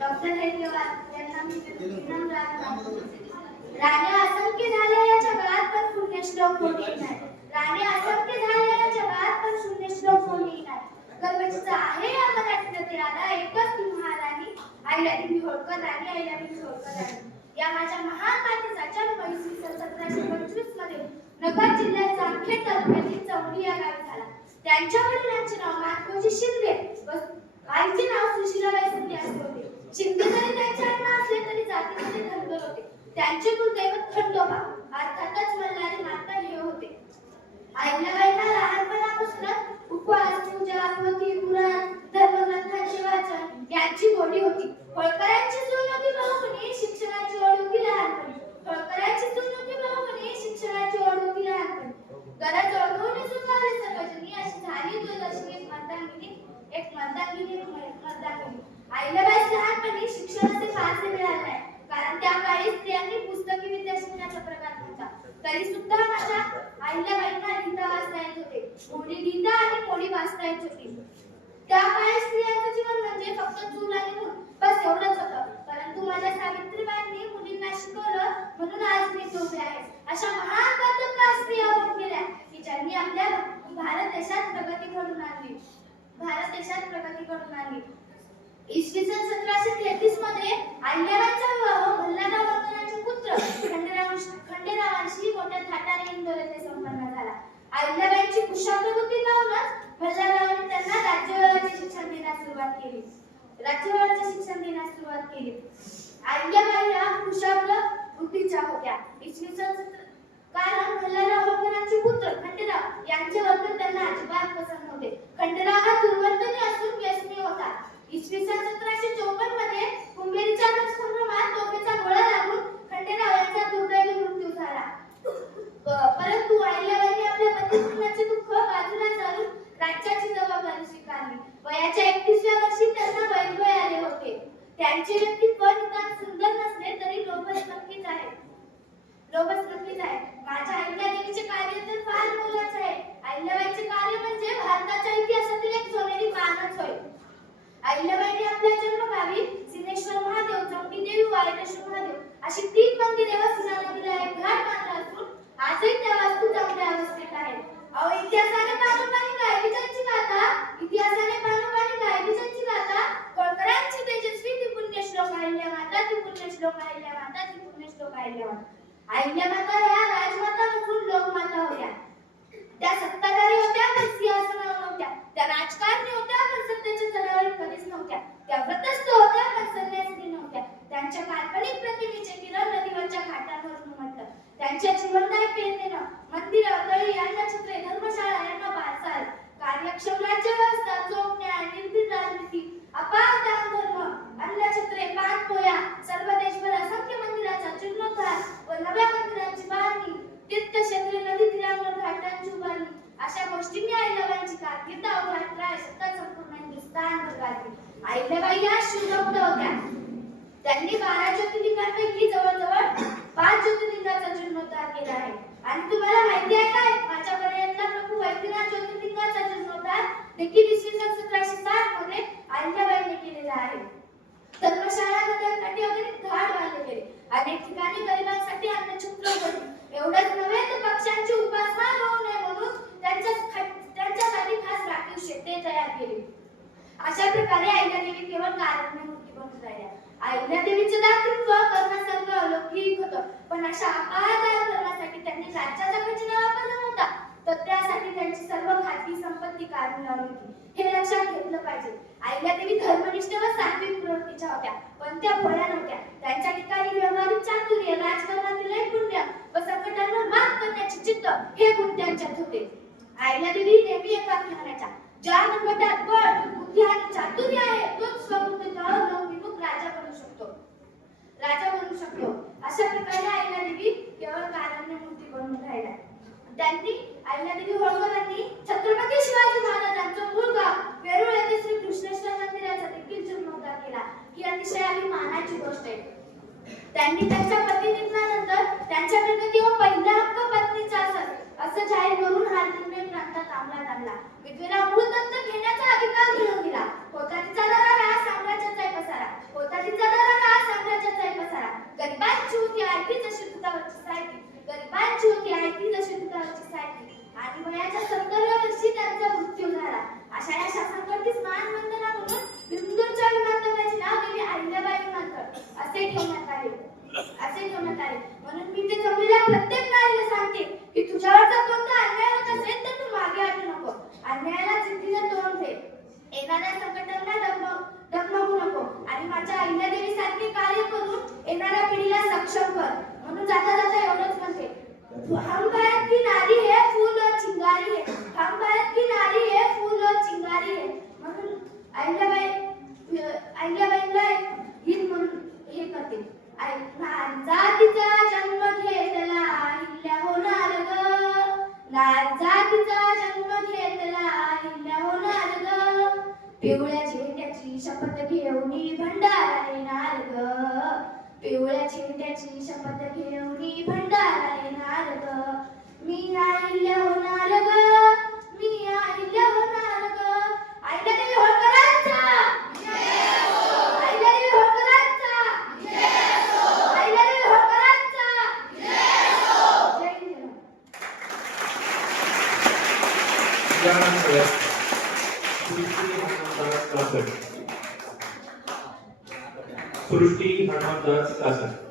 Doctor Hedgewar यांना मी विनम्र राणे असंख्य झाले या जगात पण पुण्य श्लोक कोणी नाही. राणे असंख्य झाले या जगात पण शून्य श्लोक कोणी नाही. गर्वचीचा आहे या मराठी राधा. एकच ती महाराणी. आईला देवी होळकर राणी आईला देवी होळकर राणी. या माझ्या महान मातेचा जन्म इसवी सन सतराशे पंचवीसमध्ये नगर जिल्ह्याचा जामखेड तालुक्यातील चौंडी या गावी झाला. त्यांच्या वडिलांचे नाव माधवजी शिंदे. व आईचे नाव सुशीलाबाई शिंदे असे होते. शिंदे जरी त्यांचे अन्न असले तरी जातीमध्ये धनगर होते. त्यांचे कुलदैवत खंडोबा. अर्थातच मल्हारी माता हे होते. आईला आईलाबाईंना लहानपणापासूनच उपवास पूजा पोथी पुराण धर्मग्रंथांचे वाचन यांची गोडी होती होळकरांची सून होती बहुमनी शिक्षणाची ओढ होती लहानपणी होळकरांची सून होती बहुमनी शिक्षणाची ओढ होती लहानपणी गरज ओळखून सुखावे सर्वजनी अशी झाली दूरदर्शनी एक मर्दांगिनी एक मर्दांगिनी एक मर्दांगिनी आईलाबाईस लहानपणी शिक्षणाचे फारसे मिळाले नाही कारण त्या काळी स्त्रियांनी पुस्तकी विद्या शिकण्याचा प्रकार नव्हता तरी सुद्धा माझ्या आईलाबाईंना लिहिता वाचता येत होते. कोणी गीता आणि कोणी वाचता येत होती. त्या काळी स्त्रियांचं जीवन म्हणजे फक्त चूल आणि मूल. बस एवढंच होतं. परंतु माझ्या सावित्रीबाईंनी मुलींना शिकवलं म्हणून आज मी झोपले आहे. अशा महान कर्तव्य स्त्रिया होऊन गेल्या की ज्यांनी आपल्या भारत देशात प्रगती घडून आणली. भारत देशात प्रगती घडून आणली. इसवी सन सतराशे तेहतीसमध्ये अहिल्याबाईंचा विवाह मल्हारराव पुत्र खंडेराव खंडेरावांशी मोठ्या थाटाने इंदोर संपन्न झाला. अहिल्याबाईंची कुशाप्रवृत्ती पाहूनच मल्हाररावांनी त्यांना राज्यव्यवहाराचे शिक्षण देण्यास सुरुवात केली. राज्यव्यवहाराचे शिक्षण देण्यास सुरुवात केली. अहिल्याबाई या कुशाग्र बुद्धीच्या होत्या. इसवी सन कारण मल्हारराव होळकरांचे पुत्र खंडेराव यांचे वर्तन त्यांना अजिबात पसंत नव्हते खंडेराव हा दुर्वर्तनी असून व्यसनी होता इसवी सन सतराशे चौपन्नमध्ये कुंभेरीच्या संभ्रमात तोफेचा गोळा लागून खंडेराव यांचा दुर्दैवी मृत्यू झाला प- परंतु अहिल्याबाईंनी आपल्या पतिपुत्राचे दुःख बाजूला सारून राज्याची जबाबदारी स्वीकारली वयाच्या एकतीसव्या वर्षी त्यांना वैभव आले होते त्यांचे व्यक्तित्व निदान सुंदर नसले तरी लोभस नक्कीच आहे लोभस नक्कीच आहे माझ्या अहिल्या देवीचे कार्य तर फार मोलाचे आहे. अहिल्याबाईचे कार्य म्हणजे भारताच्या इतिहासातील एक सोनेरी मानच होय. अहिल्याबाईंनी आपल्या जन्मगावी सिद्धेश्वर महादेव चंपी देवी वायरेश्वर महादेव अशी तीन मंदिरे व सीना नदीला एक घाट बांधला असून आजही त्या वास्तू चांगल्या अवस्थेत आहेत. अहो इतिहासाने पानोपानी गायली त्यांची गाथा. इतिहासाने पानोपानी गायली त्यांची गाथा. कोळकरांची तेजस्वी ती पुण्यश्लोक अहिल्या माता ती पुण्यश्लोक अहिल्या माता ती पुण्यश्लोक अहिल्या माता. अहिल्या माता ह्या राजमाता नसून लोकमाता होत्या त्या सत्ताधारी होत्या पण सिंहासनावर नव्हत्या त्या राजकारणी होत्या पण सत्तेच्या चढावळीत कधीच नव्हत्या त्या व्रतस्थ होत्या पण संन्यासिनी नव्हत्या त्यांच्या काल्पनिक प्रतिमेचे किरण नदीवरच्या घाटांवर उमटलं त्यांच्या जीवनदायी प्रेरणेनं मंदिर तळी अन्नछत्रे धर्मशाळा यांना वारसा कार्यक्षम राज्य व्यवस्था चोख न्याय निर्भीड राजनीती अपार दान धर्म अन्नछत्रे पान पोया सर्व देशभर असंख्य गाजली अहिल्याबाई या शिवभक्त होत्या. त्यांनी बारा ज्योतिर्लिंगांपैकी जवळजवळ पाच ज्योतिर्लिंगाचा जीर्णोद्धार केला आहे. आणि तुम्हाला माहिती आहे काय? माझ्या पर्यंतला प्रभू वैद्यनाथ ज्योतिर्लिंगाचा जीर्णोद्धार देखील इसवी सन सतराशे साठमध्ये अहिल्याबाईंनी केलेला आहे. धर्मशाळा नद्यांकाठी वगैरे घाट बांधले गेले अनेक ठिकाणी गरिबांसाठी अन्नछत्र उघडले एवढंच नव्हे तर पक्ष्यांची उपासना होऊ नये म्हणून त्यांच्या त्यांच्यासाठी खास राखीव शेते तयार केली. अशा प्रकारे आईला देवी केवळ कारणीय मूर्ती बनून राहिल्या आईला दातृत्व करण्यासारखं अलौकिक होतं. पण अशा अपार करण्यासाठी त्यांनी राज्याचा खजिना वापरला नव्हता तर त्यासाठी त्यांची सर्व खाजगी संपत्ती काढून लावली होती. हे लक्षात घेतलं पाहिजे. आईला देवी धर्मनिष्ठ व सात्विक प्रवृत्तीच्या होत्या. पण त्या भोळ्या नव्हत्या. त्यांच्या ठिकाणी व्यवहारिक चातुर्य राजकारणातील पुण्य व संकटांवर मात करण्याचे चित्त हे गुण त्यांच्यात होते. आईला देवी नेहमी एका म्हणायच्या ज्या नकटात बळ बुद्धी आणि चातुर्य आहे तोच स्वबुद्धीचा विमुख राजा बनू शकतो. राजा बनू शकतो. अशा प्रकारे आईला देवी केवळ कारण्य मूर्ती बनून राहिला. त्यांनी आईला देवी होळकरांनी छत्रपती शिवाजी महाराजांचं मूळ गाव वेरूळ येथे श्री कृष्णेश्वर मंदिराचा देखील जीर्णोद्धार केला. ही अतिशय आम्ही मानाची गोष्ट आहे. त्यांनी त्यांच्या पती पतीनिधनानंतर त्यांच्या प्रगतीवर पहिला हक्क असं जाहीर करून हा निर्णय प्रांतात अंमलात आणला विधवेला मूळ दत्तक घेण्याचा अधिकार येणाऱ्या संकटांना डगमगू नको. आणि माझ्या अहिल्यादेवी सारखे कार्य करून येणाऱ्या पिढीला सक्षम कर. म्हणून जाता जाता एवढंच म्हणते हम भारत की नारी है फूल और चिंगारी है हम भारत की नारी है फूल और चिंगारी है म्हणून अहिल्याबाई अहिल्याबाईंना एक गीत म्हणून हे करते आई- नारी जातीचा जन्म घेतला अहिल्या होणार ग नारी जातीचा जन्म घेतला अहिल्या होणार ग पिवळ्या झेंड्याची शपथ घेऊन भंडारा येणार ग पिवळ्या झेंड्याची शपथ घेऊन भंडारा येणार ग मी आईल्या होणार ग मी आईल्या होणार ग आईला देवी होळकरांचा आईला देवी होळकरांचा आईला देवी होळकरांचा जय हिंद. सृष्टी हनुमंतदास कासर सृष्टी हनुमंतदास